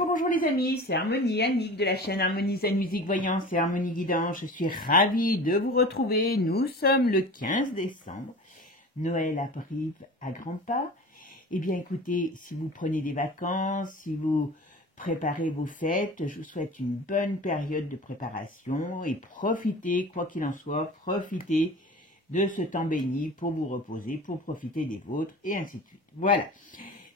Bonjour, bonjour les amis, c'est Harmonie Annick de la chaîne Harmonie Zen Musique Voyance et Harmonie Guidance. Je suis ravie de vous retrouver. Nous sommes le 15 décembre. Noël arrive à grands pas. Eh bien écoutez, si vous prenez des vacances, si vous préparez vos fêtes, je vous souhaite une bonne période de préparation et profitez, quoi qu'il en soit, profitez de ce temps béni pour vous reposer, pour profiter des vôtres et ainsi de suite. Voilà.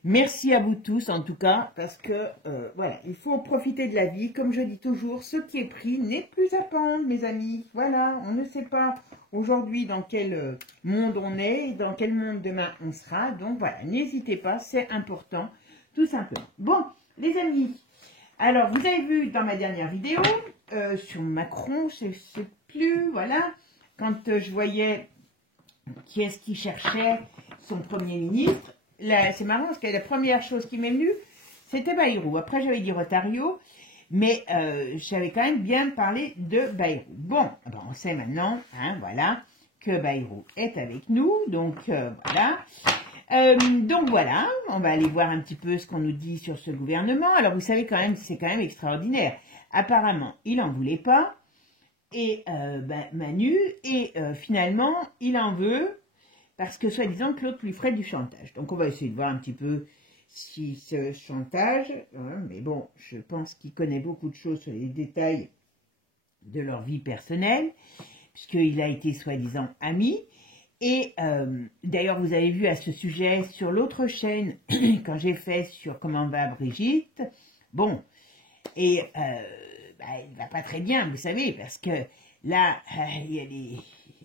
Merci à vous tous en tout cas, parce que voilà, il faut profiter de la vie. Comme je dis toujours, ce qui est pris n'est plus à prendre, mes amis. Voilà, on ne sait pas aujourd'hui dans quel monde on est, et dans quel monde demain on sera. Donc voilà, n'hésitez pas, c'est important, tout simplement. Bon, les amis, alors vous avez vu dans ma dernière vidéo, sur Macron, je ne sais plus, voilà, quand je voyais qui est-ce qui cherchait son Premier ministre. C'est marrant parce que la première chose qui m'est venue, c'était Bayrou. Après, j'avais dit Rotario, mais j'avais quand même bien parlé de Bayrou. Bon, on sait maintenant, hein, voilà, que Bayrou est avec nous. Donc, voilà. Donc, voilà, on va aller voir un petit peu ce qu'on nous dit sur ce gouvernement. Alors, vous savez quand même, c'est quand même extraordinaire. Apparemment, il n'en voulait pas, et Manu, et finalement, il en veut, parce que soi-disant que l'autre lui ferait du chantage. Donc on va essayer de voir un petit peu si ce chantage, hein, mais bon, je pense qu'il connaît beaucoup de choses sur les détails de leur vie personnelle, puisqu'il a été soi-disant ami. Et d'ailleurs, vous avez vu à ce sujet sur l'autre chaîne, quand j'ai fait sur comment va Brigitte, bon, et il va pas très bien, vous savez, parce que là, il y a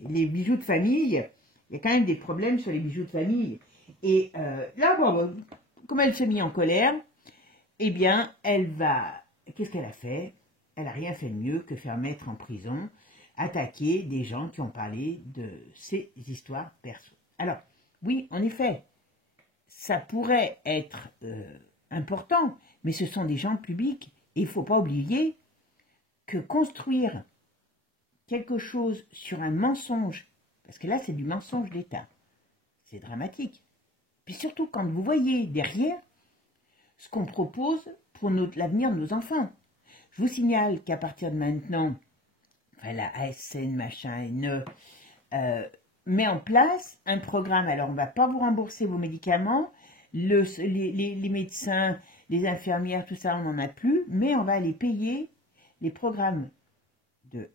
les bijoux de famille. Il y a quand même des problèmes sur les bijoux de famille. Et là, bon, comme elle s'est mise en colère, eh bien, qu'est-ce qu'elle a fait? Elle n'a rien fait de mieux que faire mettre en prison, attaquer des gens qui ont parlé de ces histoires perso. Alors, oui, en effet, ça pourrait être important, mais ce sont des gens publics. Et il ne faut pas oublier que construire quelque chose sur un mensonge, parce que là, c'est du mensonge d'État. C'est dramatique. Puis surtout, quand vous voyez derrière ce qu'on propose pour l'avenir de nos enfants. Je vous signale qu'à partir de maintenant, la ASN, machin, met en place un programme. Alors, on ne va pas vous rembourser vos médicaments. Les médecins, les infirmières, tout ça, on n'en a plus. Mais on va les payer les programmes de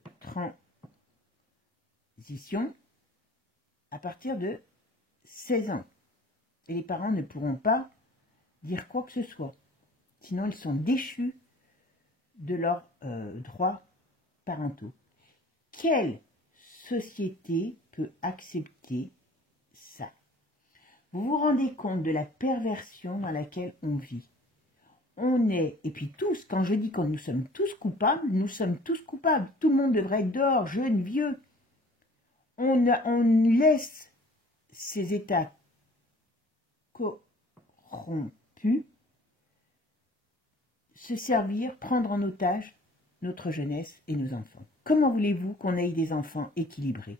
transition à partir de 16 ans. Et les parents ne pourront pas dire quoi que ce soit. Sinon, ils sont déchus de leurs droits parentaux. Quelle société peut accepter ça? Vous vous rendez compte de la perversion dans laquelle on vit? On est, et puis tous, quand je dis que nous sommes tous coupables, nous sommes tous coupables. Tout le monde devrait être dehors, jeunes, vieux. On laisse ces États corrompus se servir, prendre en otage notre jeunesse et nos enfants. Comment voulez-vous qu'on ait des enfants équilibrés?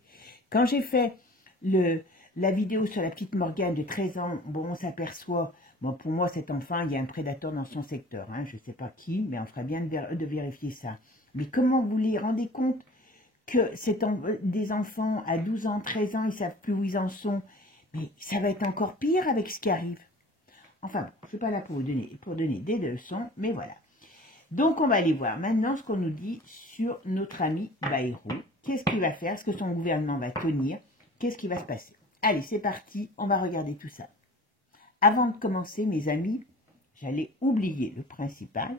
Quand j'ai fait la vidéo sur la petite Morgane de 13 ans, bon, on s'aperçoit, bon, pour moi, cet enfant, il y a un prédateur dans son secteur. Hein, je ne sais pas qui, mais on ferait bien de vérifier ça. Mais comment vous les rendez compte que des enfants à 12 ans, 13 ans, ils ne savent plus où ils en sont? Mais ça va être encore pire avec ce qui arrive. Enfin, bon, je ne suis pas là pour donner des leçons, mais voilà. Donc, on va aller voir maintenant ce qu'on nous dit sur notre ami Bayrou. Qu'est-ce qu'il va faire? Est-ce que son gouvernement va tenir? Qu'est-ce qui va se passer? Allez, c'est parti, on va regarder tout ça. Avant de commencer, mes amis, j'allais oublier le principal,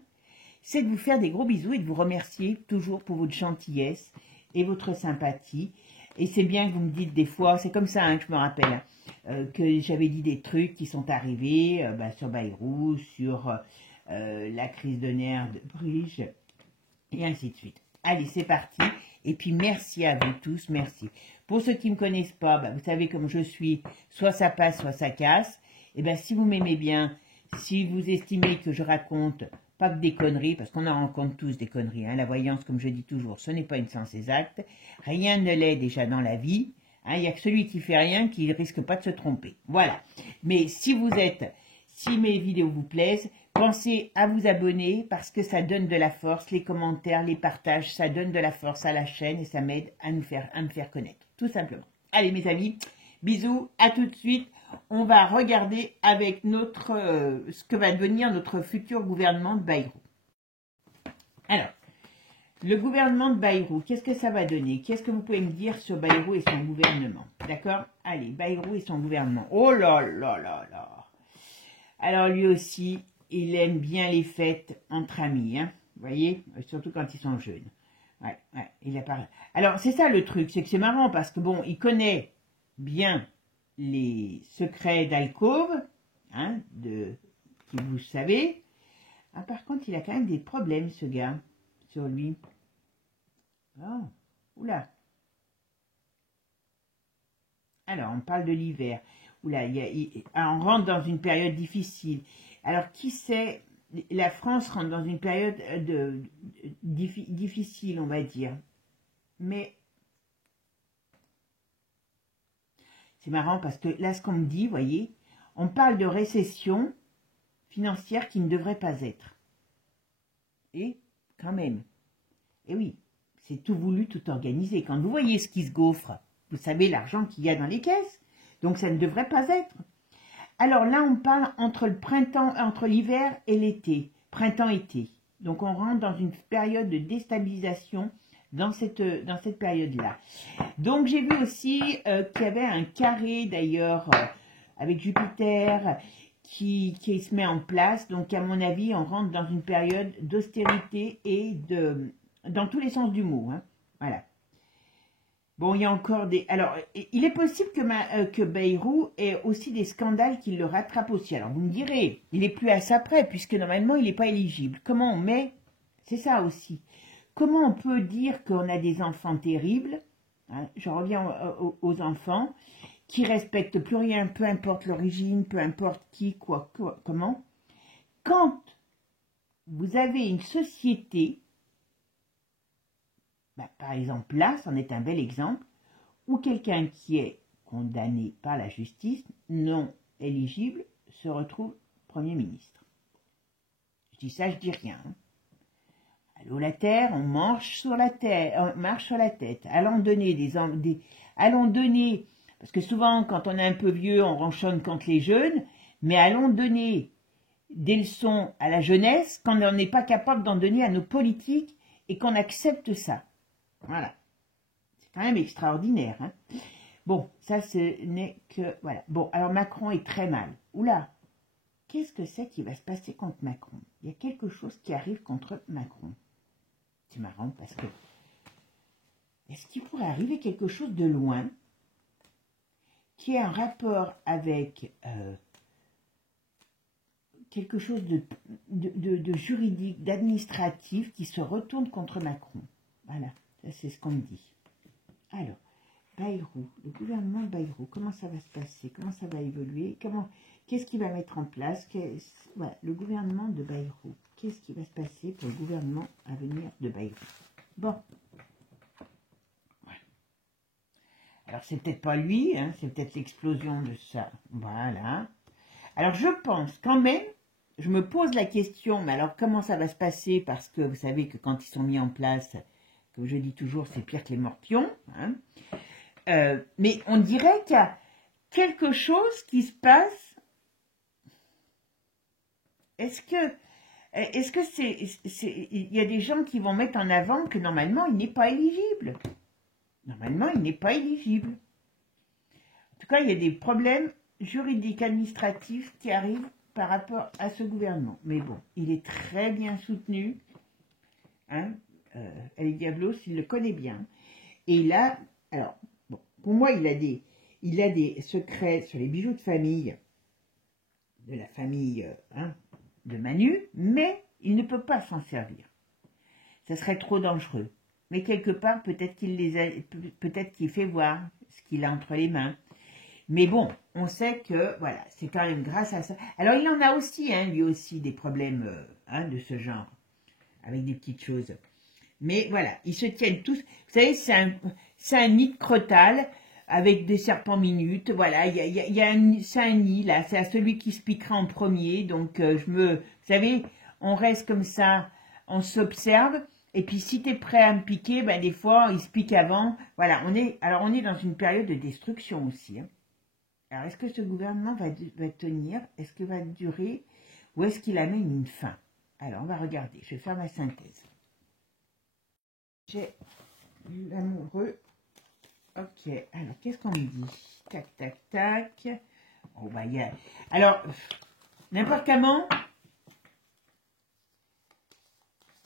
c'est de vous faire des gros bisous et de vous remercier toujours pour votre gentillesse et votre sympathie. Et c'est bien que vous me dites des fois, c'est comme ça hein, que je me rappelle, que j'avais dit des trucs qui sont arrivés sur Bayrou, sur la crise de nerfs de Brigitte, et ainsi de suite. Allez, c'est parti. Et puis, merci à vous tous, merci. Pour ceux qui ne me connaissent pas, vous savez comme je suis, soit ça passe, soit ça casse. Et bien, si vous m'aimez bien, si vous estimez que je raconte pas que des conneries, parce qu'on en rencontre tous des conneries, hein, la voyance, comme je dis toujours, ce n'est pas une science exacte. Rien ne l'est déjà dans la vie. Il n'y a que celui qui fait rien qui ne risque pas de se tromper. Voilà. Mais si mes vidéos vous plaisent, Pensez à vous abonner parce que ça donne de la force, les commentaires, les partages, ça donne de la force à la chaîne et ça m'aide à me faire connaître, tout simplement. Allez mes amis, bisous, à tout de suite. On va regarder avec ce que va devenir notre futur gouvernement de Bayrou. Alors, le gouvernement de Bayrou, qu'est-ce que ça va donner? Qu'est-ce que vous pouvez me dire sur Bayrou et son gouvernement? D'accord? Allez, Bayrou et son gouvernement. Oh là là là là. Alors lui aussi, il aime bien les fêtes entre amis, hein. Vous voyez? Surtout quand ils sont jeunes. Ouais, il a parlé. Alors, c'est ça le truc, c'est que c'est marrant parce que bon, il connaît bien les secrets d'alcôve, hein, qui vous savez. Ah, par contre, il a quand même des problèmes, ce gars, sur lui. Oh, oula. Alors, on parle de l'hiver. Oula, on rentre dans une période difficile. Alors, qui sait, la France rentre dans une période difficile, on va dire. Mais c'est marrant parce que là, ce qu'on me dit, vous voyez, on parle de récession financière qui ne devrait pas être. Et quand même. Et oui, c'est tout voulu, tout organisé. Quand vous voyez ce qui se gaufre, vous savez l'argent qu'il y a dans les caisses. Donc ça ne devrait pas être. Alors là, on parle entre le printemps, entre l'hiver et l'été. Printemps-été. Donc on rentre dans une période de déstabilisation dans cette période-là. Donc j'ai vu aussi qu'il y avait un carré d'ailleurs avec Jupiter qui se met en place. Donc à mon avis, on rentre dans une période d'austérité et dans tous les sens du mot. Hein. Voilà. Bon, il y a encore des... Alors, il est possible que Bayrou ait aussi des scandales qui le rattrapent aussi. Alors, vous me direz, il n'est plus à ça près, puisque normalement, il n'est pas éligible. Comment on met... C'est ça aussi. Comment on peut dire qu'on a des enfants terribles, hein, je reviens aux enfants, qui respectent plus rien, peu importe l'origine, peu importe qui, comment. Quand vous avez une société... par exemple, là, c'en est un bel exemple, où quelqu'un qui est condamné par la justice, non éligible, se retrouve Premier ministre. Je dis ça, je dis rien. Hein. Allô la terre, on marche sur la tête. Allons donner, parce que souvent, quand on est un peu vieux, on ronchonne contre les jeunes, mais allons donner des leçons à la jeunesse quand on n'est pas capable d'en donner à nos politiques et qu'on accepte ça. Voilà. C'est quand même extraordinaire. Hein. Bon, ça, ce n'est que... Voilà. Bon, alors Macron est très mal. Oula, qu'est-ce que c'est qui va se passer contre Macron? Il y a quelque chose qui arrive contre Macron. C'est marrant parce que... Est-ce qu'il pourrait arriver quelque chose de loin qui ait un rapport avec quelque chose de juridique, d'administratif qui se retourne contre Macron? Voilà. C'est ce qu'on me dit. Alors, Bayrou, le gouvernement de Bayrou, comment ça va se passer? Comment ça va évoluer? Qu'est-ce qu'il va mettre en place? Voilà, le gouvernement de Bayrou. Qu'est-ce qui va se passer pour le gouvernement à venir de Bayrou? Bon. Voilà. Alors, c'est peut-être pas lui, hein, c'est peut-être l'explosion de ça. Voilà. Alors, je pense quand même, je me pose la question, mais alors comment ça va se passer? Parce que vous savez que quand ils sont mis en place... Comme je dis toujours, c'est pire que les morpions. Hein. Mais on dirait qu'il y a quelque chose qui se passe. Est-ce que il y a des gens qui vont mettre en avant que normalement, il n'est pas éligible. Normalement, il n'est pas éligible. En tout cas, il y a des problèmes juridiques, administratifs qui arrivent par rapport à ce gouvernement. Mais bon, il est très bien soutenu. Hein. El Diablos, il le connaît bien. Et là, alors, bon, pour moi, il a des secrets sur les bijoux de famille, de la famille de Manu, mais il ne peut pas s'en servir. Ça serait trop dangereux. Mais quelque part, peut-être qu'il fait voir ce qu'il a entre les mains. Mais bon, on sait que, voilà, c'est quand même grâce à ça. Alors, il en a aussi, hein, lui aussi, des problèmes de ce genre, avec des petites choses. Mais voilà, ils se tiennent tous. Vous savez, c'est un nid de crotal. avec des serpents minutes. Voilà, c'est un nid là, c'est à celui qui se piquera en premier. Donc vous savez, on reste comme ça, on s'observe. Et puis si tu es prêt à me piquer, ben, des fois il se pique avant. Voilà, alors on est dans une période de destruction aussi. Hein. Alors est-ce que ce gouvernement va tenir? Est-ce qu'il va durer? Ou est-ce qu'il amène une fin? Alors on va regarder, je vais faire ma synthèse. J'ai l'amoureux. Ok, alors qu'est-ce qu'on me dit? Tac, tac, tac. Oh, bah, alors, n'importe comment,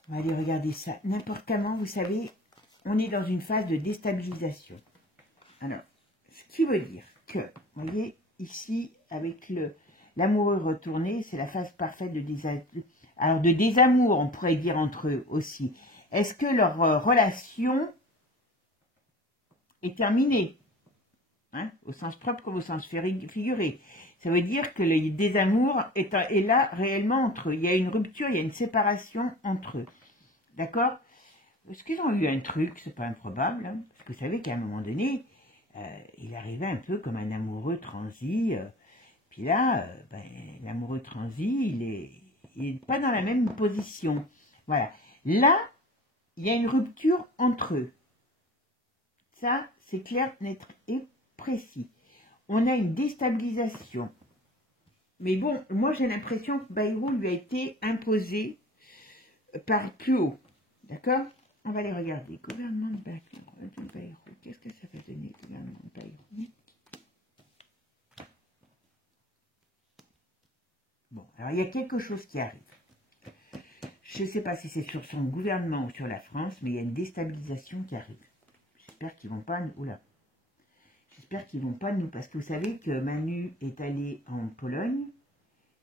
on va aller regarder ça. N'importe comment, vous savez, on est dans une phase de déstabilisation. Alors, ce qui veut dire que, vous voyez, ici, avec l'amoureux retourné, c'est la phase parfaite de désamour, on pourrait dire entre eux aussi. Est-ce que leur relation est terminée, hein, au sens propre comme au sens figuré? Ça veut dire que le désamour est là réellement entre eux. Il y a une rupture, il y a une séparation entre eux. D'accord? Est-ce qu'ils ont eu un truc? C'est pas improbable, hein, parce que vous savez qu'à un moment donné, il arrivait un peu comme un amoureux transi. Puis là, l'amoureux transi, il est pas dans la même position. Voilà. Là, il y a une rupture entre eux. Ça, c'est clair, net et précis. On a une déstabilisation. Mais bon, moi j'ai l'impression que Bayrou lui a été imposé par plus haut. D'accord? On va les regarder. Gouvernement de Bayrou. Qu'est-ce que ça va donner, gouvernement de Bayrou? Bon, alors il y a quelque chose qui arrive. Je ne sais pas si c'est sur son gouvernement ou sur la France, mais il y a une déstabilisation qui arrive. J'espère qu'ils vont pas... Oula. J'espère qu'ils vont pas nous... Parce que vous savez que Manu est allé en Pologne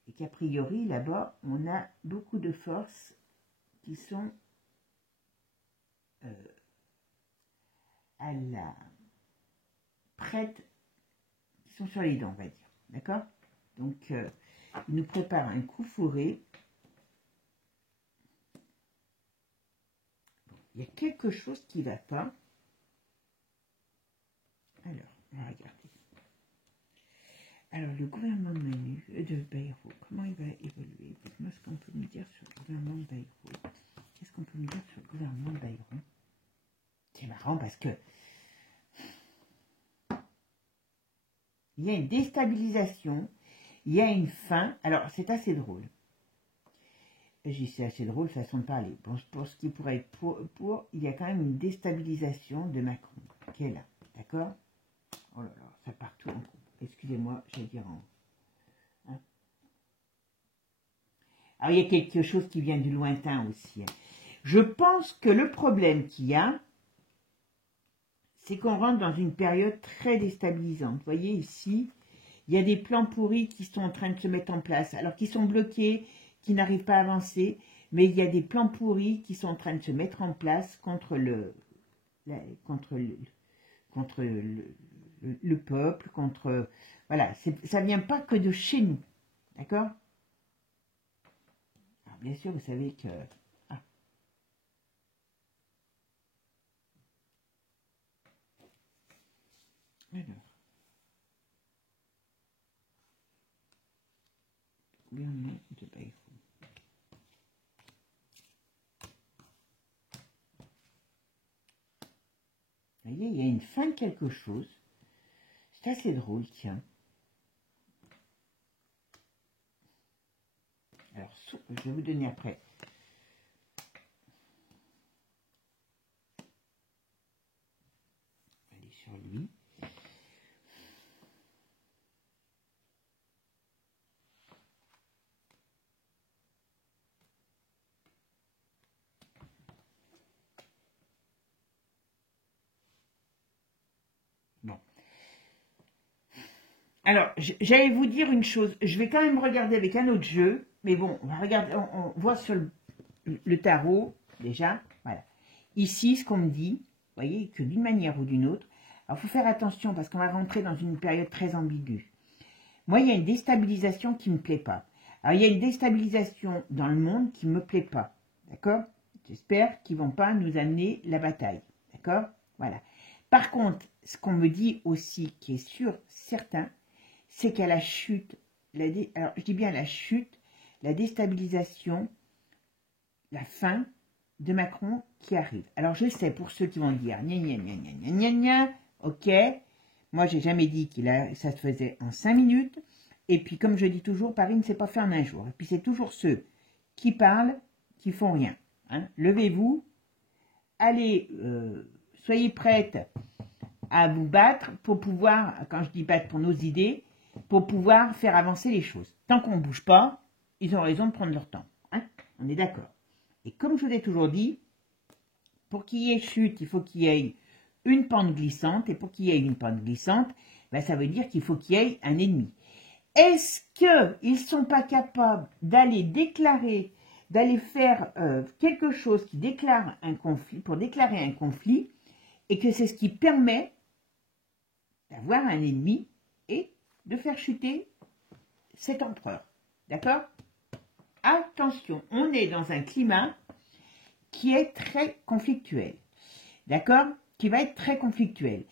et qu'a priori, là-bas, on a beaucoup de forces qui sont prêtes, qui sont sur les dents, on va dire. D'accord? Donc, il nous prépare un coup fourré. Bon, il y a quelque chose qui ne va pas. Alors, on va regarder. Alors, le gouvernement de Bayrou, comment il va évoluer? Dites-moi ce qu'on peut me dire sur le gouvernement de Bayrou. Qu'est-ce qu'on peut me dire sur le gouvernement de Bayrou? C'est marrant parce que il y a une déstabilisation, il y a une fin. Alors, c'est assez drôle. C'est assez drôle, façon de parler. Pour ce qui pourrait être pour, il y a quand même une déstabilisation de Macron qui est là. D'accord? Oh là là, ça part tout en coup. Excusez-moi, j'allais dire en... Hein? Alors, il y a quelque chose qui vient du lointain aussi. Hein. Je pense que le problème qu'il y a, c'est qu'on rentre dans une période très déstabilisante. Vous voyez ici, il y a des plans pourris qui sont en train de se mettre en place, alors qu'ils sont bloqués, qui n'arrivent pas à avancer, mais il y a des plans pourris qui sont en train de se mettre en place contre le peuple, contre... Voilà, ça ne vient pas que de chez nous, d'accord? Alors bien sûr, vous savez que... Ah. Alors... Gouvernement de Bayrou. Vous voyez, il y a une fin de quelque chose. C'est assez drôle, tiens. Alors, je vais vous donner après. Allez sur lui. Bon. Alors, j'allais vous dire une chose. Je vais quand même regarder avec un autre jeu. Mais bon, on va regarder. On voit sur le tarot, déjà. Voilà. Ici, ce qu'on me dit, vous voyez, que d'une manière ou d'une autre. Alors, il faut faire attention parce qu'on va rentrer dans une période très ambiguë. Moi, il y a une déstabilisation qui ne me plaît pas. Alors, il y a une déstabilisation dans le monde qui ne me plaît pas. D'accord? J'espère qu'ils ne vont pas nous amener la bataille. D'accord? Voilà. Par contre, ce qu'on me dit aussi, qui est sûr, certain, c'est qu'à la chute, alors je dis bien la chute, la déstabilisation, la fin de Macron qui arrive. Alors je sais, pour ceux qui vont dire, gna gna gna gna gna gna gna, ok, moi j'ai jamais dit ça se faisait en 5 minutes, et puis comme je dis toujours, Paris ne s'est pas fait en un jour, et puis c'est toujours ceux qui parlent, qui font rien. Hein. Levez-vous, allez, soyez prêtes à vous battre pour pouvoir, quand je dis battre pour nos idées, pour pouvoir faire avancer les choses. Tant qu'on ne bouge pas, ils ont raison de prendre leur temps. Hein. On est d'accord. Et comme je vous ai toujours dit, pour qu'il y ait chute, il faut qu'il y ait une pente glissante. Et pour qu'il y ait une pente glissante, ben, ça veut dire qu'il faut qu'il y ait un ennemi. Est-ce qu'ils ne sont pas capables d'aller déclarer, d'aller faire quelque chose qui déclare un conflit, pour déclarer un conflit, et que c'est ce qui permet d'avoir un ennemi et de faire chuter cet empereur. D'accord? Attention, on est dans un climat qui est très conflictuel. D'accord? Qui va être très conflictuel.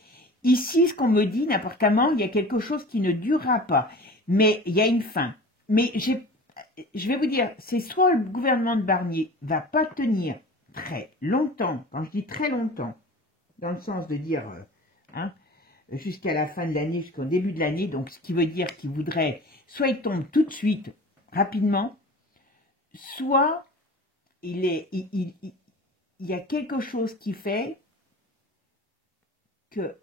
Ici, ce qu'on me dit, n'importe comment, il y a quelque chose qui ne durera pas. Mais il y a une fin. Mais je vais vous dire, c'est soit le gouvernement de Barnier va pas tenir très longtemps, quand je dis très longtemps, dans le sens de dire jusqu'à la fin de l'année, jusqu'au début de l'année, donc ce qui veut dire qu'il voudrait, soit il tombe tout de suite, rapidement, soit il y a quelque chose qui fait que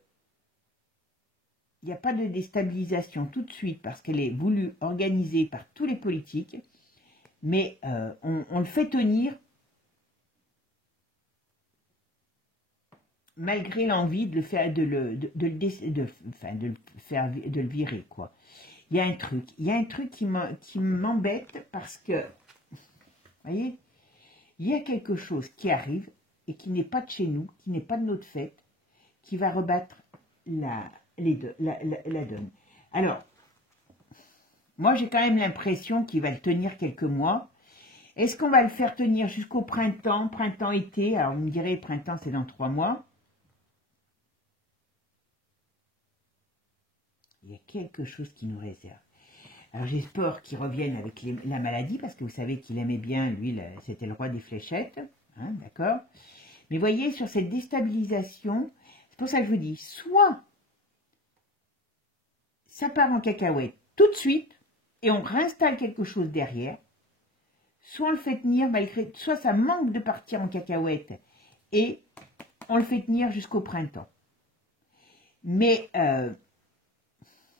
il n'y a pas de déstabilisation tout de suite parce qu'elle est voulue, organisée par tous les politiques, mais on le fait tenir malgré l'envie de le faire, de le virer, quoi. Il y a un truc qui m'embête parce que, vous voyez, il y a quelque chose qui arrive et qui n'est pas de chez nous, qui n'est pas de notre fête, qui va rebattre la donne. Alors, moi j'ai quand même l'impression qu'il va le tenir quelques mois. Est-ce qu'on va le faire tenir jusqu'au printemps-été? Alors vous me direz, printemps c'est dans 3 mois. Il y a quelque chose qui nous réserve. Alors j'espère qu'il revienne avec la maladie, parce que vous savez qu'il aimait bien, lui, c'était le roi des fléchettes, hein, d'accord? Mais voyez, sur cette déstabilisation, c'est pour ça que je vous dis, soit ça part en cacahuète tout de suite, et on réinstalle quelque chose derrière, soit on le fait tenir malgré, soit ça manque de partir en cacahuète, et on le fait tenir jusqu'au printemps. Mais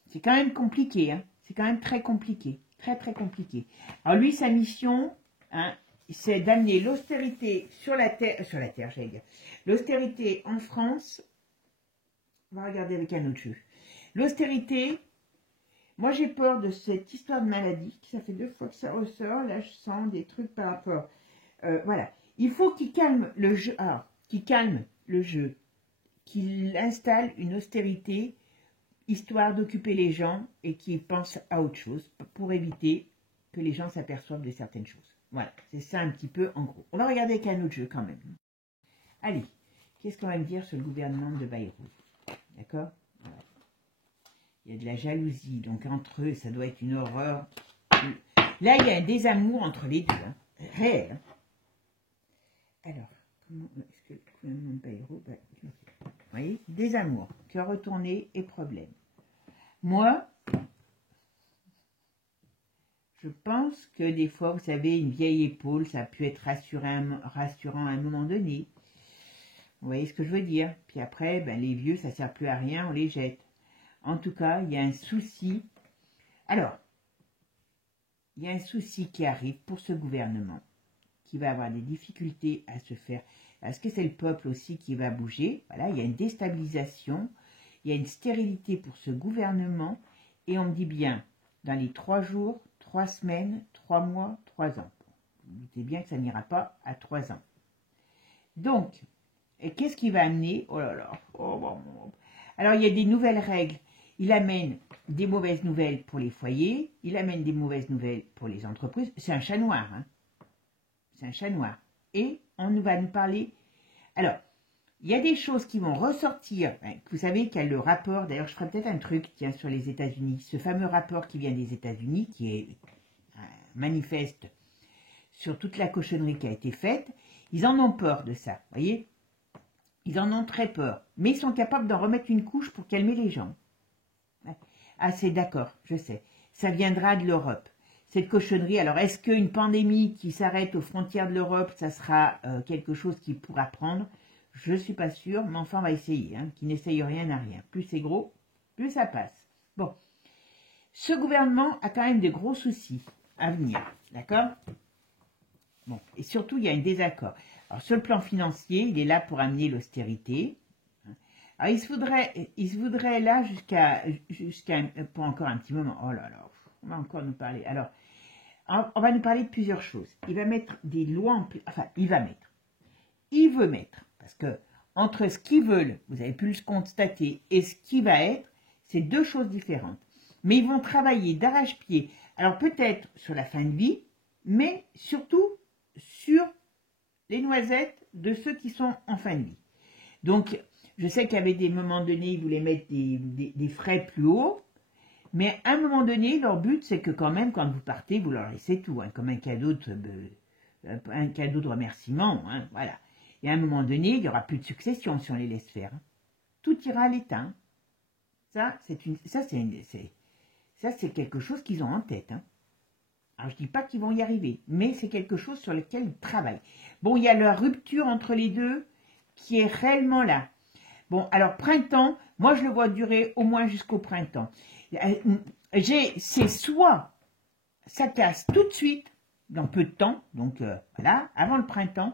c'est quand même compliqué, hein. C'est quand même très compliqué, très très compliqué. Alors lui, sa mission, hein, c'est d'amener l'austérité sur la terre, j'allais dire, l'austérité en France. On va regarder avec un autre jeu. L'austérité, moi j'ai peur de cette histoire de maladie, ça fait 2 fois que ça ressort, là je sens des trucs par rapport, voilà. Il faut qu'il calme le jeu, qu'il installe une austérité, histoire d'occuper les gens et qu'ils pensent à autre chose pour éviter que les gens s'aperçoivent de certaines choses. Voilà, c'est ça un petit peu en gros. On va regarder avec un autre jeu quand même. Allez, qu'est-ce qu'on va me dire sur le gouvernement de Bayrou? D'accord? Voilà. Il y a de la jalousie, donc entre eux, ça doit être une horreur. Là, il y a un désamour entre les deux, hein, réel. Alors, comment est-ce que le gouvernement de Bayrou... Vous voyez, désamour, cœur retourné et problème. Moi, je pense que des fois, vous savez, une vieille épaule, ça a pu être rassurant à un moment donné. Vous voyez ce que je veux dire? Puis après, ben, les vieux, ça ne sert plus à rien, on les jette. En tout cas, il y a un souci. Alors, il y a un souci qui arrive pour ce gouvernement, qui va avoir des difficultés à se faire... Est-ce que c'est le peuple aussi qui va bouger? Voilà, il y a une déstabilisation, il y a une stérilité pour ce gouvernement, et on me dit bien, dans les 3 jours, 3 semaines, 3 mois, 3 ans. Vous doutez bien que ça n'ira pas à 3 ans. Donc, qu'est-ce qui va amener? Oh là là, alors il y a des nouvelles règles. Il amène des mauvaises nouvelles pour les foyers, il amène des mauvaises nouvelles pour les entreprises. C'est un chat noir, hein. C'est un chat noir. Et on va nous parler... Alors, il y a des choses qui vont ressortir. Vous savez qu'il y a le rapport, d'ailleurs je ferai peut-être un truc tiens, sur les États-Unis, ce fameux rapport qui vient des États-Unis, qui est manifeste sur toute la cochonnerie qui a été faite. Ils en ont peur de ça, vous voyez. Ils en ont très peur, mais ils sont capables d'en remettre une couche pour calmer les gens. Ah, c'est d'accord, je sais. Ça viendra de l'Europe. Cette cochonnerie, alors est-ce qu'une pandémie qui s'arrête aux frontières de l'Europe, ça sera quelque chose qui pourra prendre? Je ne suis pas sûre, mais enfin on va essayer. Hein. Qui n'essaye rien n'a rien. Plus c'est gros, plus ça passe. Bon, ce gouvernement a quand même de gros soucis à venir, d'accord? Bon, et surtout il y a un désaccord. Alors sur le plan financier, il est là pour amener l'austérité. Alors il se voudrait là jusqu'à pour encore un petit moment. Oh là là, on va encore nous parler. Alors, on va nous parler de plusieurs choses. Il va mettre des lois en place. Enfin, il veut mettre. Parce que entre ce qu'ils veulent, vous avez pu le constater, et ce qui va être, c'est deux choses différentes. Mais ils vont travailler d'arrache-pied. Alors peut-être sur la fin de vie, mais surtout sur les noisettes de ceux qui sont en fin de vie. Donc, je sais qu'il y avait des moments donnés, ils voulaient mettre des frais plus hauts, mais à un moment donné, leur but, c'est que quand même, quand vous partez, vous leur laissez tout, hein, comme un cadeau de remerciement, hein, voilà. Et à un moment donné, il n'y aura plus de succession si on les laisse faire. Hein. Tout ira à l'état. Ça, c'est quelque chose qu'ils ont en tête. Hein. Alors, je ne dis pas qu'ils vont y arriver, mais c'est quelque chose sur lequel ils travaillent. Bon, il y a la rupture entre les deux qui est réellement là. Bon, alors, printemps, moi, je le vois durer au moins jusqu'au printemps. C'est soit ça casse tout de suite, dans peu de temps, donc voilà, avant le printemps,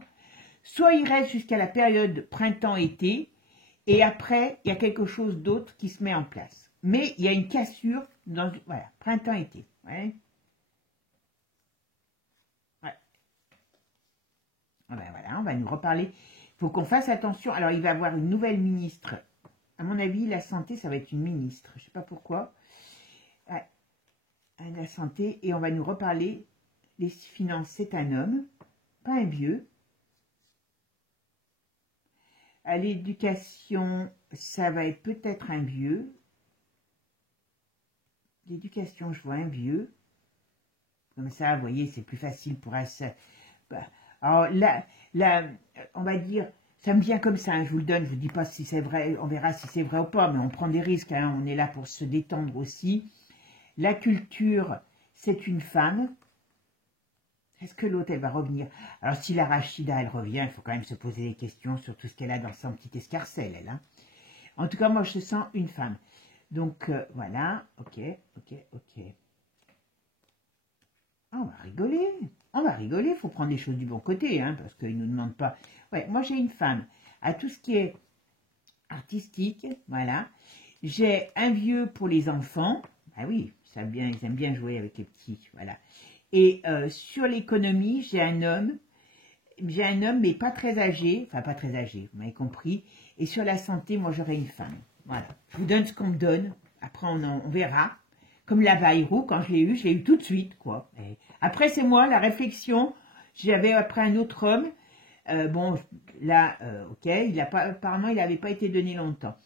soit il reste jusqu'à la période printemps-été, et après, il y a quelque chose d'autre qui se met en place. Mais il y a une cassure, voilà, printemps-été. Ouais. Ouais. Ah ben voilà, on va nous reparler. Il faut qu'on fasse attention. Alors, il va y avoir une nouvelle ministre. À mon avis, la santé, ça va être une ministre. Je ne sais pas pourquoi. Ouais. La santé, et on va nous reparler. Les finances, c'est un homme, pas un vieux. À l'éducation, ça va être peut-être un vieux. L'éducation, je vois un vieux. Comme ça, vous voyez, c'est plus facile pour ça. Alors là, on va dire, ça me vient comme ça, hein, je vous le donne, je ne vous dis pas si c'est vrai, on verra si c'est vrai ou pas, mais on prend des risques, hein, on est là pour se détendre aussi. La culture, c'est une femme. Est-ce que l'autre, elle va revenir? Alors, si la Rachida, elle revient, il faut quand même se poser des questions sur tout ce qu'elle a dans son petit escarcelle, elle. Hein. En tout cas, moi, je sens une femme. Donc, voilà. Ok. Ah, on va rigoler. On va rigoler. Il faut prendre les choses du bon côté, hein, parce qu'ils ne nous demandent pas. Ouais, moi, j'ai une femme. À tout ce qui est artistique, voilà. J'ai un vieux pour les enfants. Ah oui, ils aiment bien jouer avec les petits, voilà. Et sur l'économie, j'ai un homme, mais pas très âgé, enfin pas très âgé, vous m'avez compris. Et sur la santé, moi j'aurai une femme. Voilà. Je vous donne ce qu'on me donne. Après, on verra. Comme la Bayrou, quand je l'ai eu tout de suite, quoi. Et après, c'est moi, la réflexion. J'avais après un autre homme. Bon, là, ok, apparemment, il n'avait pas été donné longtemps.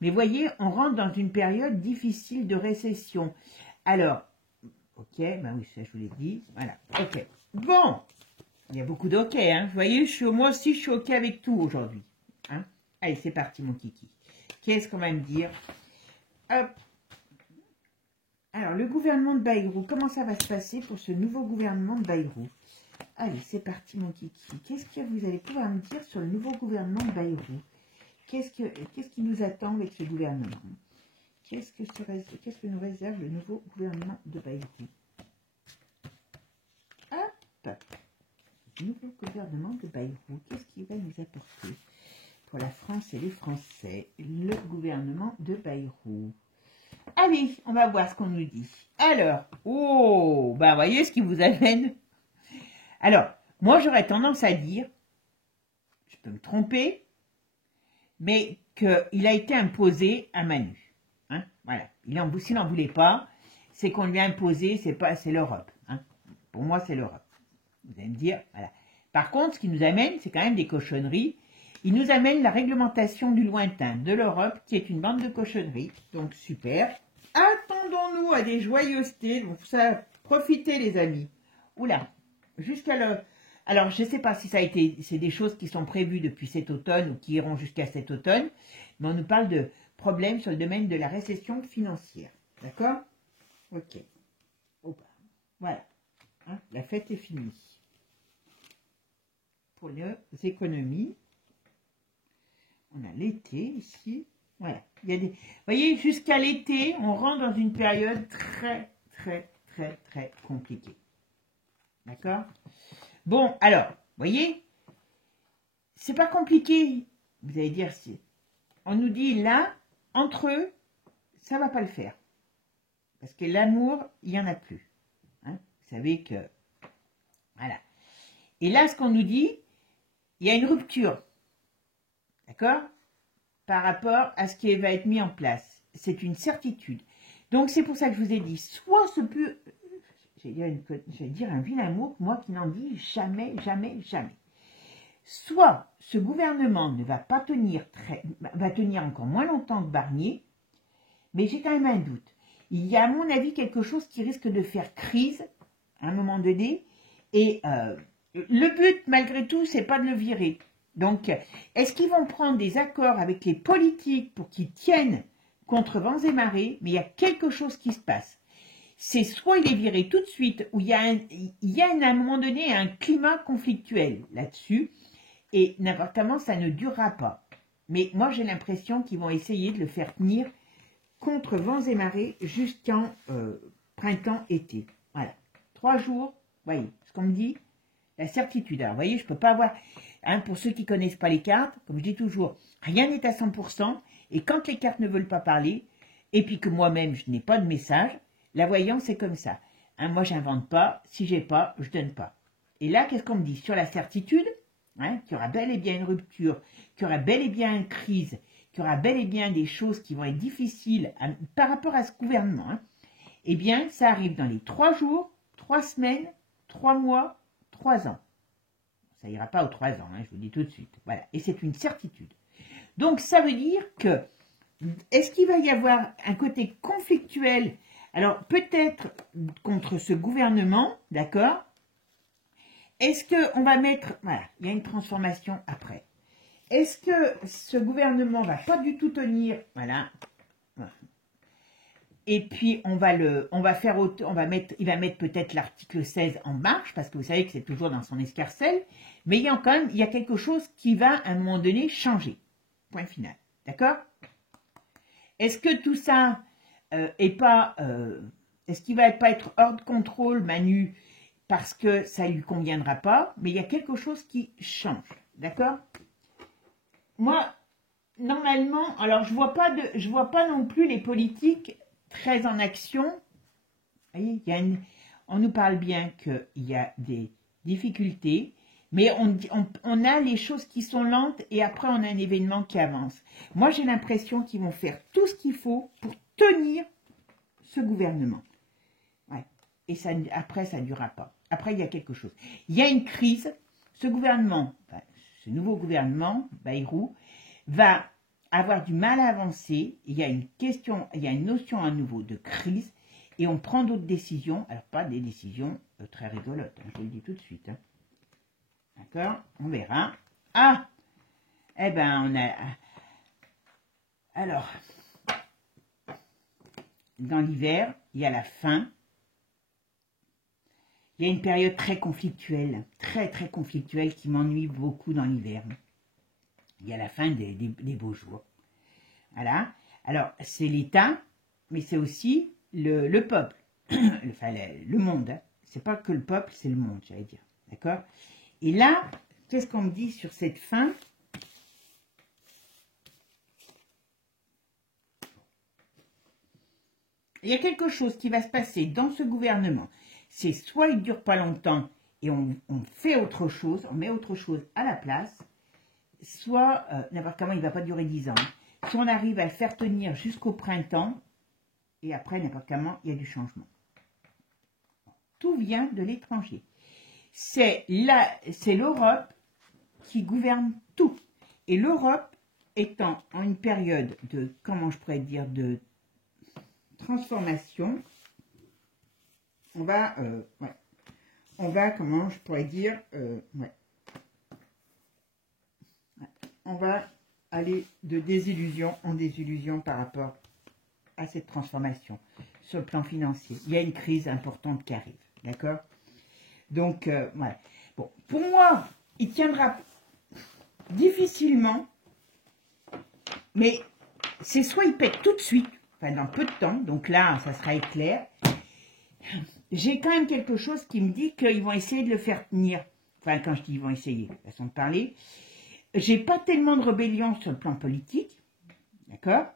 Mais voyez, on rentre dans une période difficile de récession. Alors, ok, ben oui, ça je vous l'ai dit. Voilà, ok. Bon, il y a beaucoup d'ok, hein. Vous voyez, moi aussi, je suis ok avec tout aujourd'hui. Hein. Allez, c'est parti, mon kiki. Qu'est-ce qu'on va me dire? Hop. Alors, le gouvernement de Bayrou, comment ça va se passer pour ce nouveau gouvernement de Bayrou? Allez, c'est parti, mon kiki. Qu'est-ce que vous allez pouvoir me dire sur le nouveau gouvernement de Bayrou? Qu'est-ce qui nous attend avec ce gouvernement? Qu'est-ce que nous réserve le nouveau gouvernement de Bayrou? Hop! Le nouveau gouvernement de Bayrou, qu'est-ce qu'il va nous apporter pour la France et les Français? Le gouvernement de Bayrou. Allez, on va voir ce qu'on nous dit. Alors, oh, ben voyez ce qui vous amène. Alors, moi j'aurais tendance à dire, je peux me tromper, mais qu'il a été imposé à Manu. Hein, voilà. S'il n'en voulait pas, c'est qu'on lui a imposé, c'est l'Europe. Hein. Pour moi, c'est l'Europe. Vous allez me dire, voilà. Par contre, ce qui nous amène, c'est quand même des cochonneries. Il nous amène la réglementation du lointain de l'Europe, qui est une bande de cochonneries. Donc, super. Attendons-nous à des joyeusetés. Donc, ça, profitez, les amis. Oula, jusqu'à le... Alors, je ne sais pas si ça a été... C'est des choses qui sont prévues depuis cet automne ou qui iront jusqu'à cet automne. Mais on nous parle de problèmes sur le domaine de la récession financière. D'accord? Ok. Opa. Voilà. Hein, la fête est finie. Pour les économies, on a l'été ici. Voilà. Il y a des... Vous voyez, jusqu'à l'été, on rentre dans une période très, très, très, très compliquée. D'accord? Bon, alors, vous voyez, c'est pas compliqué. Vous allez dire, on nous dit là, entre eux, ça va pas le faire. Parce que l'amour, il n'y en a plus. Hein? Vous savez que... Voilà. Et là, ce qu'on nous dit, il y a une rupture. D'accord? Par rapport à ce qui va être mis en place. C'est une certitude. Donc, c'est pour ça que je vous ai dit, soit ce peut... J'allais dire un vilain mot, moi qui n'en dis jamais, jamais, jamais. Soit ce gouvernement ne va pas tenir, va tenir encore moins longtemps que Barnier, mais j'ai quand même un doute. Il y a à mon avis quelque chose qui risque de faire crise à un moment donné, et le but malgré tout, c'est pas de le virer. Donc, est-ce qu'ils vont prendre des accords avec les politiques pour qu'ils tiennent contre vents et marées? Mais il y a quelque chose qui se passe. C'est soit il est viré tout de suite, ou il y a à un moment donné un climat conflictuel là-dessus, et n'importe comment, ça ne durera pas. Mais moi, j'ai l'impression qu'ils vont essayer de le faire tenir contre vents et marées jusqu'en printemps-été. Voilà. 3 jours, voyez, ce qu'on me dit, la certitude. Alors, vous voyez, je ne peux pas avoir, hein, pour ceux qui ne connaissent pas les cartes, comme je dis toujours, rien n'est à 100%, et quand les cartes ne veulent pas parler, et puis que moi-même, je n'ai pas de message, la voyance, c'est comme ça. Hein, moi, j'invente pas. Si j'ai pas, je donne pas. Et là, qu'est-ce qu'on me dit? Sur la certitude, hein, qu'il y aura bel et bien une rupture, qu'il y aura bel et bien une crise, qu'il y aura bel et bien des choses qui vont être difficiles par rapport à ce gouvernement, hein, eh bien, ça arrive dans les 3 jours, 3 semaines, 3 mois, 3 ans. Ça ira pas aux 3 ans, hein, je vous dis tout de suite. Voilà. Et c'est une certitude. Donc, ça veut dire que, est-ce qu'il va y avoir un côté conflictuel? Alors, peut-être contre ce gouvernement, d'accord? Est-ce qu'on va mettre... Voilà, il y a une transformation après. Est-ce que ce gouvernement va pas du tout tenir? Voilà. Et puis, il va mettre peut-être l'article 16 en marche, parce que vous savez que c'est toujours dans son escarcelle, mais il y a quelque chose qui va, à un moment donné, changer. Point final. D'accord? Est-ce que tout ça... est-ce qu'il va pas être hors de contrôle, Manu, parce que ça ne lui conviendra pas, mais il y a quelque chose qui change, d'accord? Moi, normalement, alors je vois pas non plus les politiques très en action. Vous voyez, on nous parle bien qu'il y a des difficultés, mais on a les choses qui sont lentes et après on a un événement qui avance. Moi, j'ai l'impression qu'ils vont faire tout ce qu'il faut pour tenir ce gouvernement. Ouais. Et ça, après, ça ne durera pas. Après, il y a quelque chose. Il y a une crise. Ce gouvernement, ce nouveau gouvernement, Bayrou, va avoir du mal à avancer. Il y a une notion à nouveau de crise. Et on prend d'autres décisions. Alors, pas des décisions très rigolotes. Hein, je vous le dis tout de suite. Hein. D'accord? On verra. Ah! Eh ben, on a... Alors... Dans l'hiver, il y a la faim. Il y a une période très conflictuelle, très très conflictuelle qui m'ennuie beaucoup dans l'hiver. Il y a la fin des beaux jours. Voilà. Alors, c'est l'État, mais c'est aussi le peuple, enfin le monde. Hein. C'est pas que le peuple, c'est le monde, j'allais dire. D'accord? Et là, qu'est-ce qu'on me dit sur cette fin? Il y a quelque chose qui va se passer dans ce gouvernement. C'est soit il ne dure pas longtemps et on fait autre chose, on met autre chose à la place, soit, n'importe comment, il ne va pas durer 10 ans. Soit on arrive à le faire tenir jusqu'au printemps, et après, n'importe comment, il y a du changement. Tout vient de l'étranger. C'est l'Europe qui gouverne tout. Et l'Europe étant en une période de, comment je pourrais dire, de transformation, on va, comment je pourrais dire, on va aller de désillusion en désillusion par rapport à cette transformation sur le plan financier. Il y a une crise importante qui arrive, d'accord? Donc, voilà. Bon, pour moi, il tiendra difficilement, mais c'est soit il pète tout de suite, enfin dans peu de temps, donc là, ça sera éclair. J'ai quand même quelque chose qui me dit qu'ils vont essayer de le faire tenir. Enfin, quand je dis ils vont essayer, façon de parler. J'ai pas tellement de rébellion sur le plan politique, d'accord?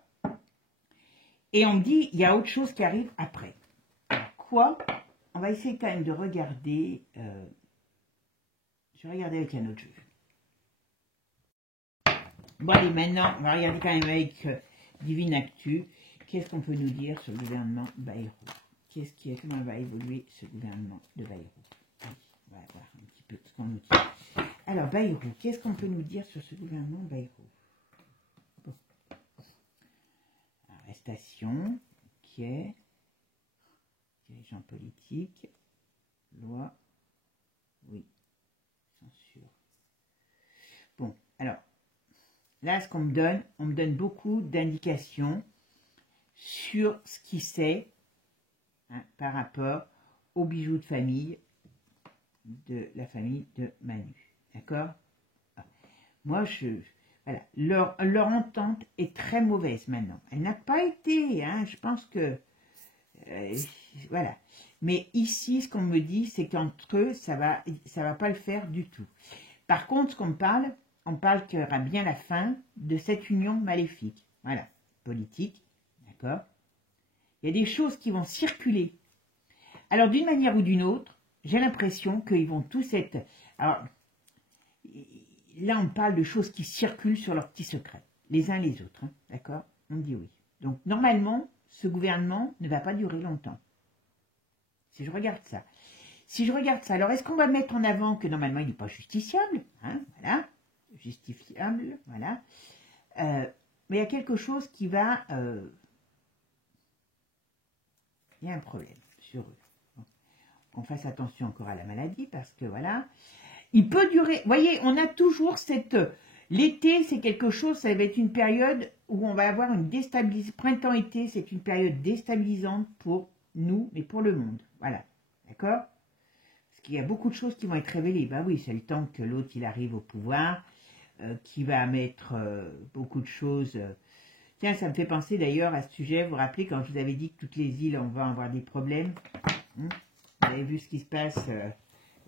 Et on me dit, il y a autre chose qui arrive après. Quoi? On va essayer quand même de regarder. Je vais regarder avec un autre jeu. Bon, allez, maintenant, on va regarder quand même avec Divine Actu. Qu'est-ce qu'on peut nous dire sur le gouvernement Bayrou? Comment va évoluer ce gouvernement de Bayrou? Allez, on va voir un petit peu ce qu'on nous dit. Alors, Bayrou, qu'est-ce qu'on peut nous dire sur ce gouvernement Bayrou? Bon. Arrestation, qui est dirigeant politique, loi, oui, censure. Bon, alors, là, ce qu'on me donne, on me donne beaucoup d'indications sur ce qui c'est par rapport aux bijoux de famille de la famille de Manu. D'accord? Moi, voilà, leur entente est très mauvaise maintenant. Elle n'a pas été, je pense que... voilà. Mais ici, ce qu'on me dit, c'est qu'entre eux, ça va pas le faire du tout. Par contre, ce qu'on me parle, on parle qu'il y aura bien la fin de cette union maléfique. Voilà, politique, d'accord? Il y a des choses qui vont circuler. Alors, d'une manière ou d'une autre, j'ai l'impression qu'ils vont tous être... Alors, là, on parle de choses qui circulent sur leurs petits secrets, les uns les autres, d'accord? On dit oui. Donc, normalement, ce gouvernement ne va pas durer longtemps. Si je regarde ça. Alors est-ce qu'on va mettre en avant que normalement il n'est pas justiciable, voilà, justifiable, voilà. Mais il y a quelque chose qui va... il y a un problème sur eux. Donc, qu'on fasse attention encore à la maladie parce que voilà, il peut durer... Vous voyez, on a toujours cette... L'été, c'est quelque chose, ça va être une période où on va avoir une déstabilisation. Printemps-été, c'est une période déstabilisante pour nous, mais pour le monde. Voilà, d'accord? Parce qu'il y a beaucoup de choses qui vont être révélées. Bah oui, c'est le temps que l'autre, il arrive au pouvoir, qui va mettre beaucoup de choses... Tiens, ça me fait penser d'ailleurs à ce sujet. Vous vous rappelez quand je vous avais dit que toutes les îles, on va avoir des problèmes? Vous avez vu ce qui se passe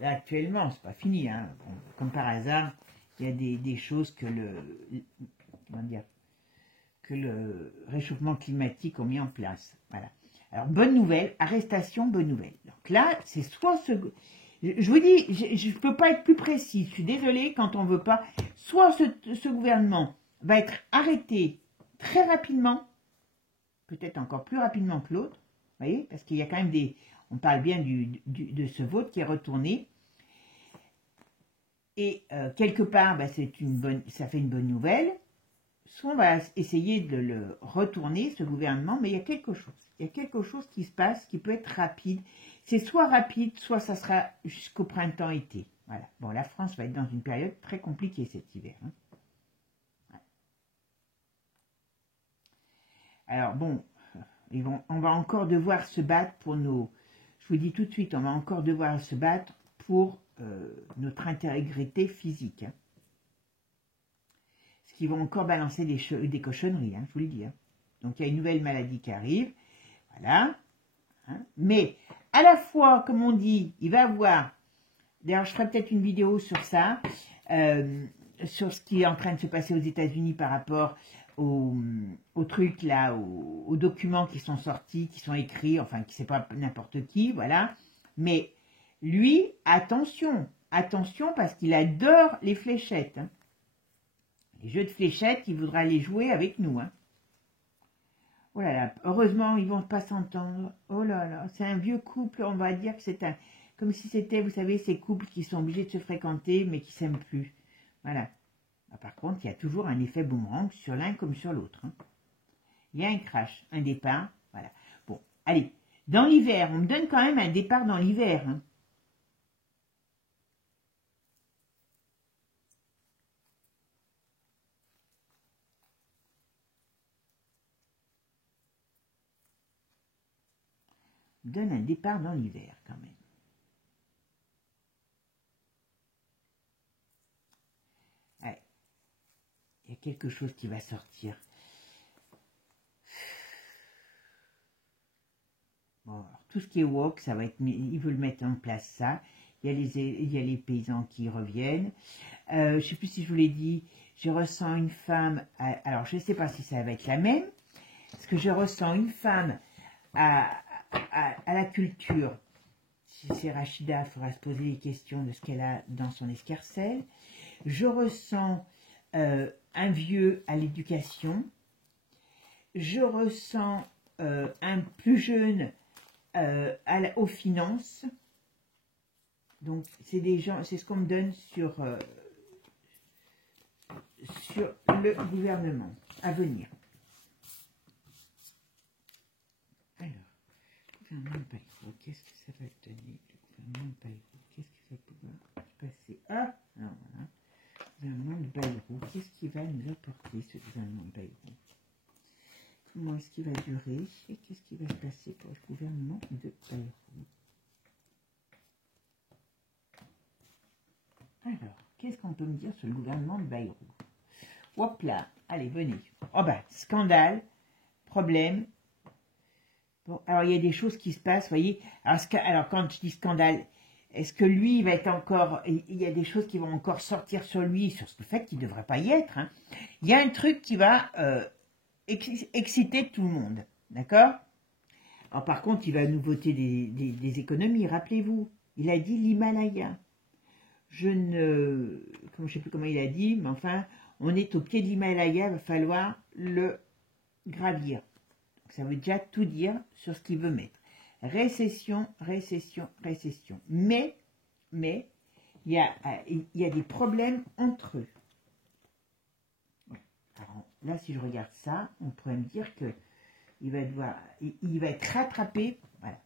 là actuellement, c'est pas fini. Bon, comme par hasard, il y a des choses que que le réchauffement climatique a mis en place. Voilà. Alors, bonne nouvelle, arrestation, bonne nouvelle. Donc là, c'est soit je vous dis, je ne peux pas être plus précis, je suis désolée quand on ne veut pas. Soit ce gouvernement va être arrêté très rapidement, peut-être encore plus rapidement que l'autre, vous voyez, parce qu'il y a quand même on parle bien de ce vote qui est retourné, et quelque part, ça fait une bonne nouvelle, soit on va essayer de le retourner, ce gouvernement, mais il y a quelque chose qui se passe, qui peut être rapide, c'est soit rapide, soit ça sera jusqu'au printemps-été, voilà. Bon, la France va être dans une période très compliquée cet hiver, Alors bon, on va encore devoir se battre pour je vous dis tout de suite, on va encore devoir se battre pour notre intégrité physique. Parce qu'ils vont encore balancer des cochonneries, je vous le dis. Donc il y a une nouvelle maladie qui arrive, voilà. Mais à la fois, comme on dit, il va avoir, d'ailleurs je ferai peut-être une vidéo sur ça, sur ce qui est en train de se passer aux États-Unis par rapport aux trucs là, aux documents qui sont sortis, qui sont écrits, enfin qui c'est pas n'importe qui, voilà. Mais lui, attention parce qu'il adore les fléchettes. Les jeux de fléchettes, il voudra les jouer avec nous. Oh là là, heureusement ils vont pas s'entendre. Oh là là, c'est un vieux couple, on va dire que c'est comme si c'était, vous savez, ces couples qui sont obligés de se fréquenter mais qui s'aiment plus. Voilà. Par contre, il y a toujours un effet boomerang sur l'un comme sur l'autre. Hein. Il y a un crash, un départ, voilà. Bon, allez, dans l'hiver, on me donne quand même un départ dans l'hiver. Hein. On me donne un départ dans l'hiver quand même. Ouais. Il y a quelque chose qui va sortir. Bon, alors, tout ce qui est wok, ça va être, ils veulent mettre en place ça. Il y a les paysans qui reviennent. Je ne sais plus si je vous l'ai dit, je ressens une femme, alors je ne sais pas si ça va être la même, parce que je ressens une femme à la culture. Si c'est Rachida, il faudra se poser des questions de ce qu'elle a dans son escarcelle. Je ressens un vieux à l'éducation. Je ressens un plus jeune aux finances. Donc, c'est des gens, c'est ce qu'on me donne sur le gouvernement à venir. Alors, gouvernement de Bayrou, qu'est-ce que ça va donner? Le gouvernement de Bayrou, qu'est-ce qui va pouvoir se passer? Ah, non, voilà. Le gouvernement de Bayrou, qu'est-ce qui va nous apporter ce gouvernement de Bayrou? Comment est-ce qu'il va durer? Et qu'est-ce qui va se passer pour le gouvernement de Bayrou? Alors, qu'est-ce qu'on peut me dire sur le gouvernement de Bayrou? Hop là, allez, venez. Oh ben, scandale, problème. Bon, alors il y a des choses qui se passent, vous voyez. Alors quand je dis scandale, est-ce que lui, il va être encore... Il y a des choses qui vont encore sortir sur lui, sur ce fait qu'il ne devrait pas y être. Hein. Il y a un truc qui va exciter tout le monde, d'accord? Alors par contre, il va nous voter des économies, rappelez-vous. Il a dit l'Himalaya. Je ne sais plus comment il a dit, mais enfin, on est au pied de l'Himalaya, il va falloir le gravir. Donc, ça veut déjà tout dire sur ce qu'il veut mettre. Récession, récession, récession. Mais, il y a des problèmes entre eux. Alors, là, si je regarde ça, on pourrait me dire que il va être rattrapé. Voilà.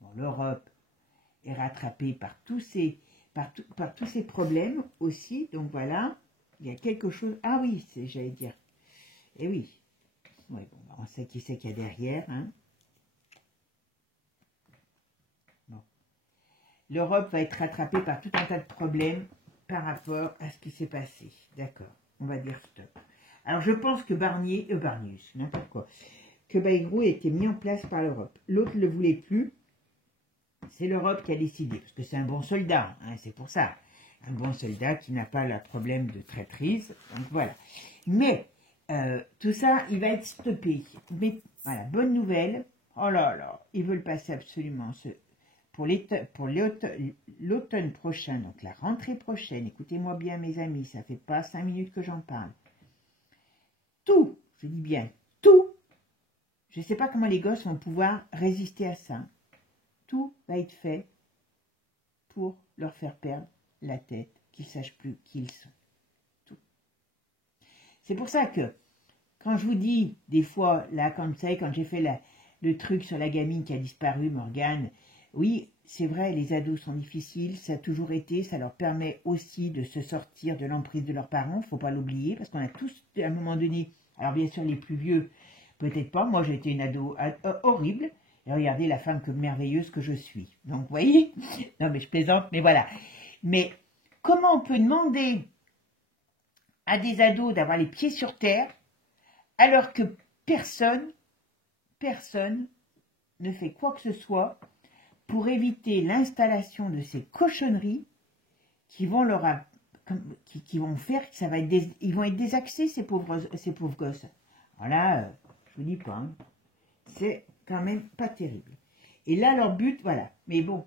Bon, l'Europe est rattrapée par tous ces problèmes aussi. Donc voilà, il y a quelque chose. Ah oui, j'allais dire. Eh oui. Ouais, bon, on sait qui c'est qu'il y a derrière. Hein. Bon. L'Europe va être rattrapée par tout un tas de problèmes par rapport à ce qui s'est passé. D'accord, on va dire stop. Alors je pense que n'importe quoi, que Bayrou a été mis en place par l'Europe. L'autre ne le voulait plus. C'est l'Europe qui a décidé, parce que c'est un bon soldat, hein, c'est pour ça. Un bon soldat qui n'a pas le problème de traîtrise, donc voilà. Mais, tout ça, il va être stoppé. Mais, voilà, bonne nouvelle, oh là là, ils veulent passer absolument pour l'automne prochain, donc la rentrée prochaine, écoutez-moi bien mes amis, ça fait pas 5 minutes que j'en parle. Tout, je dis bien, tout, je ne sais pas comment les gosses vont pouvoir résister à ça. Tout va être fait pour leur faire perdre la tête, qu'ils ne sachent plus qui ils sont. Tout. C'est pour ça que, quand je vous dis, des fois, là, comme ça, quand j'ai fait le truc sur la gamine qui a disparu, Morgane, oui, c'est vrai, les ados sont difficiles, ça a toujours été, ça leur permet aussi de se sortir de l'emprise de leurs parents, il ne faut pas l'oublier, parce qu'on a tous, à un moment donné, alors bien sûr les plus vieux, peut-être pas, moi j'ai été une ado horrible, et regardez la femme merveilleuse que je suis. Donc, vous voyez, non mais je plaisante, mais voilà. Mais comment on peut demander à des ados d'avoir les pieds sur terre, alors que personne ne fait quoi que ce soit pour éviter l'installation de ces cochonneries qui vont qui vont faire que ça va être ils vont être désaxés, ces pauvres gosses. Alors là, je vous dis pas, hein, c'est quand même pas terrible. Et là, leur but, voilà. Mais bon,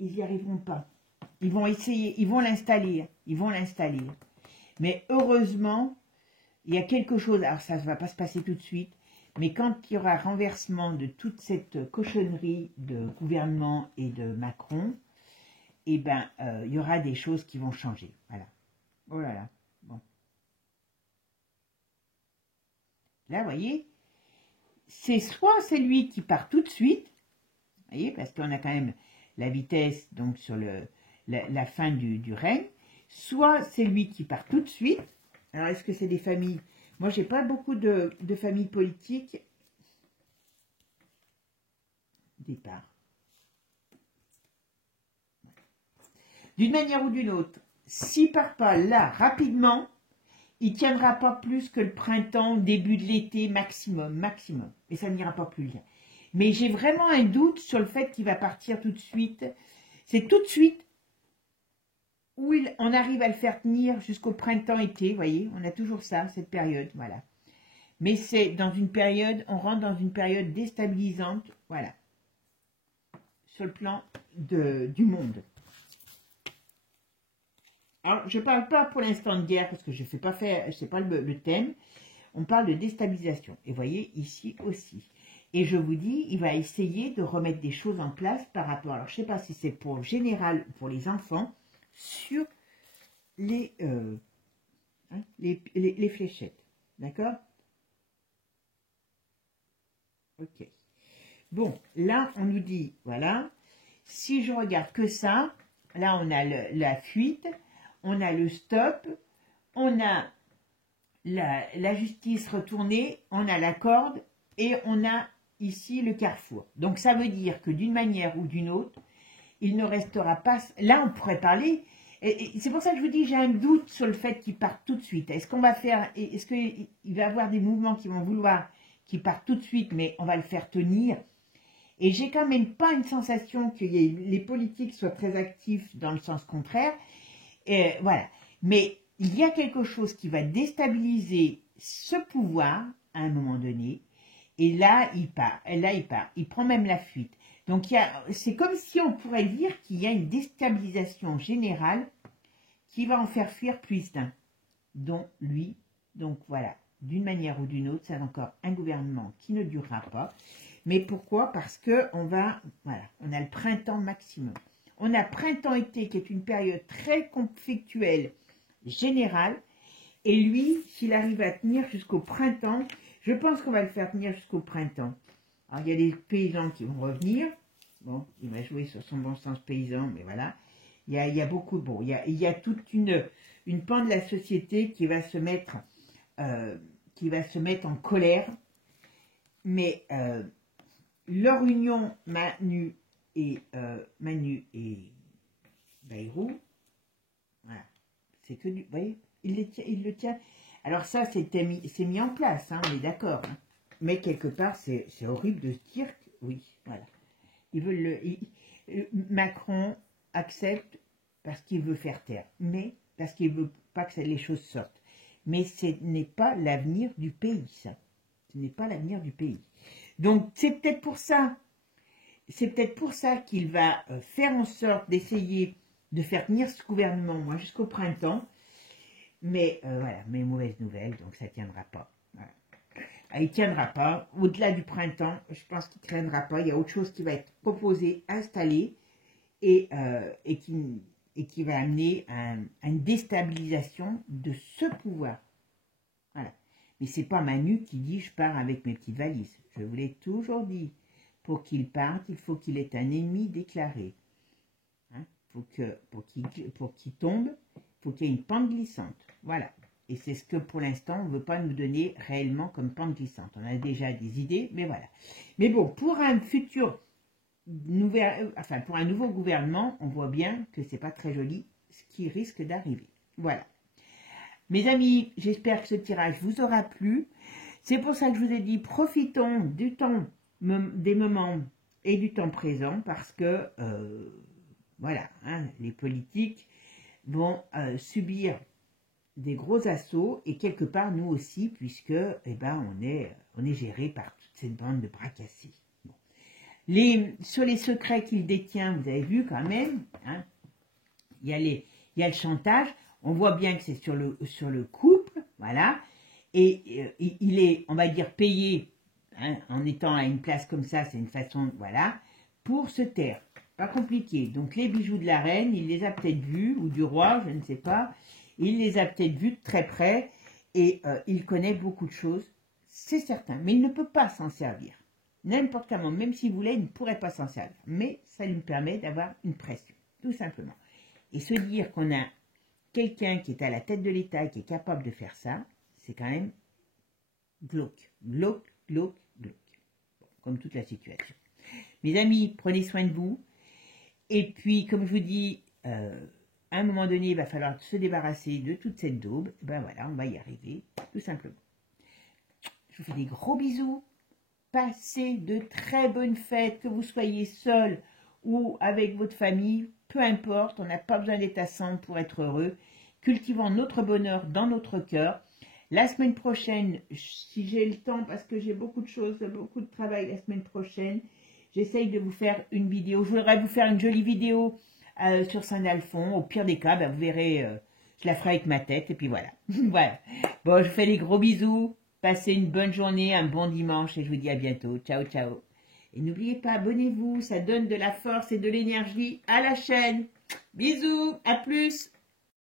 ils n'y arriveront pas. Ils vont essayer, ils vont l'installer. Mais heureusement, il y a quelque chose, alors ça ne va pas se passer tout de suite, mais quand il y aura renversement de toute cette cochonnerie de gouvernement et de Macron, eh ben, il y aura des choses qui vont changer. Voilà. Oh là là. Bon. Là, vous voyez, c'est soit c'est lui qui part tout de suite, vous voyez, parce qu'on a quand même la vitesse donc sur la fin du règne, soit c'est lui qui part tout de suite. Alors, est-ce que c'est des familles? Moi, j'ai pas beaucoup de familles politiques. Départ. D'une manière ou d'une autre, s'il part pas là rapidement, il tiendra pas plus que le printemps, début de l'été, maximum. Et ça n'ira pas plus loin. Mais j'ai vraiment un doute sur le fait qu'il va partir tout de suite. C'est tout de suite où on arrive à le faire tenir jusqu'au printemps-été, vous voyez, on a toujours ça, cette période, voilà. Mais c'est dans une période, on rentre dans une période déstabilisante, voilà, sur le plan du monde. Alors, je ne parle pas pour l'instant de guerre, parce que je ne sais pas le thème, on parle de déstabilisation, et vous voyez, ici aussi. Et je vous dis, il va essayer de remettre des choses en place par rapport, alors je ne sais pas si c'est pour le général ou pour les enfants, sur les fléchettes. D'accord? Ok. Bon, là, on nous dit, voilà, si je regarde que ça, là, on a la fuite, on a le stop, on a la justice retournée, on a la corde et on a ici le carrefour. Donc, ça veut dire que d'une manière ou d'une autre, il ne restera pas... Là, on pourrait parler... Et c'est pour ça que je vous dis, j'ai un doute sur le fait qu'il parte tout de suite. Est-ce qu'on va faire... Est-ce qu'il va y avoir des mouvements qui vont vouloir qu'il parte tout de suite, mais on va le faire tenir? Et j'ai quand même pas une sensation que les politiques soient très actifs dans le sens contraire. Voilà. Mais il y a quelque chose qui va déstabiliser ce pouvoir à un moment donné. Et là, il part. Il prend même la fuite. Donc, c'est comme si on pourrait dire qu'il y a une déstabilisation générale qui va en faire fuir plus d'un, dont lui. Donc, voilà, d'une manière ou d'une autre, c'est encore un gouvernement qui ne durera pas. Mais pourquoi? Parce que on a le printemps maximum. On a printemps-été qui est une période très conflictuelle générale. Et lui, s'il arrive à tenir jusqu'au printemps, je pense qu'on va le faire tenir jusqu'au printemps. Alors, il y a des paysans qui vont revenir. Bon, il va jouer sur son bon sens paysan, mais voilà. Il y a beaucoup... Bon, il y a toute une pan de la société qui va se mettre en colère. Mais leur union, Manu et Bayrou, voilà. C'est que du... Vous voyez, il le tient. Alors ça, c'est mis en place, hein, on est d'accord. Hein. Mais quelque part, c'est horrible de se dire que, oui, voilà. Macron accepte parce qu'il veut faire taire, mais parce qu'il ne veut pas que les choses sortent. Mais ce n'est pas l'avenir du pays, ça. Ce n'est pas l'avenir du pays. Donc, c'est peut-être pour ça. C'est peut-être pour ça qu'il va faire en sorte d'essayer de faire tenir ce gouvernement, moi, jusqu'au printemps. Mais voilà, mais mauvaise nouvelle, donc ça ne tiendra pas. Voilà. Il ne tiendra pas. Au-delà du printemps, je pense qu'il ne tiendra pas. Il y a autre chose qui va être proposé, installé, et qui va amener à une déstabilisation de ce pouvoir. Voilà. Mais ce n'est pas Manu qui dit « je pars avec mes petites valises ». Je vous l'ai toujours dit. Pour qu'il parte, il faut qu'il ait un ennemi déclaré. Hein? Pour qu'il tombe, il faut qu'il y ait une pente glissante. Voilà. Et c'est ce que pour l'instant, on ne veut pas nous donner réellement comme pente glissante. On a déjà des idées, mais voilà. Mais bon, pour un pour un nouveau gouvernement, on voit bien que c'est pas très joli ce qui risque d'arriver. Voilà. Mes amis, j'espère que ce tirage vous aura plu. C'est pour ça que je vous ai dit, profitons du temps, des moments et du temps présent, parce que, voilà, hein, les politiques vont subir des gros assauts, et quelque part, nous aussi, puisque, on est géré par toute cette bande de bras cassés. Bon. Sur les secrets qu'il détient, vous avez vu quand même, hein, il y a le chantage, on voit bien que c'est sur le couple, voilà, et il est, on va dire, payé, hein, en étant à une place comme ça, c'est une façon, voilà, pour se taire. Pas compliqué. Donc les bijoux de la reine, il les a peut-être vus, ou du roi, je ne sais pas, Il les a peut-être vus de très près et il connaît beaucoup de choses, c'est certain. Mais il ne peut pas s'en servir. N'importe comment, même s'il voulait, il ne pourrait pas s'en servir. Mais ça lui permet d'avoir une pression, tout simplement. Et se dire qu'on a quelqu'un qui est à la tête de l'État et qui est capable de faire ça, c'est quand même glauque, glauque, glauque, glauque. Bon, comme toute la situation. Mes amis, prenez soin de vous. Et puis, comme je vous dis, à un moment donné, il va falloir se débarrasser de toute cette daube. Ben voilà, on va y arriver, tout simplement. Je vous fais des gros bisous. Passez de très bonnes fêtes, que vous soyez seul ou avec votre famille, peu importe, on n'a pas besoin d'être à 100 pour être heureux. Cultivons notre bonheur dans notre cœur. La semaine prochaine, si j'ai le temps, parce que j'ai beaucoup de choses, beaucoup de travail la semaine prochaine, j'essaye de vous faire une vidéo. Je voudrais vous faire une jolie vidéo sur Saint-Alphon. Au pire des cas, ben, vous verrez, je la ferai avec ma tête et puis voilà. Voilà. Bon, je vous fais des gros bisous. Passez une bonne journée, un bon dimanche et je vous dis à bientôt. Ciao, ciao. Et n'oubliez pas, abonnez-vous, ça donne de la force et de l'énergie à la chaîne. Bisous, à plus.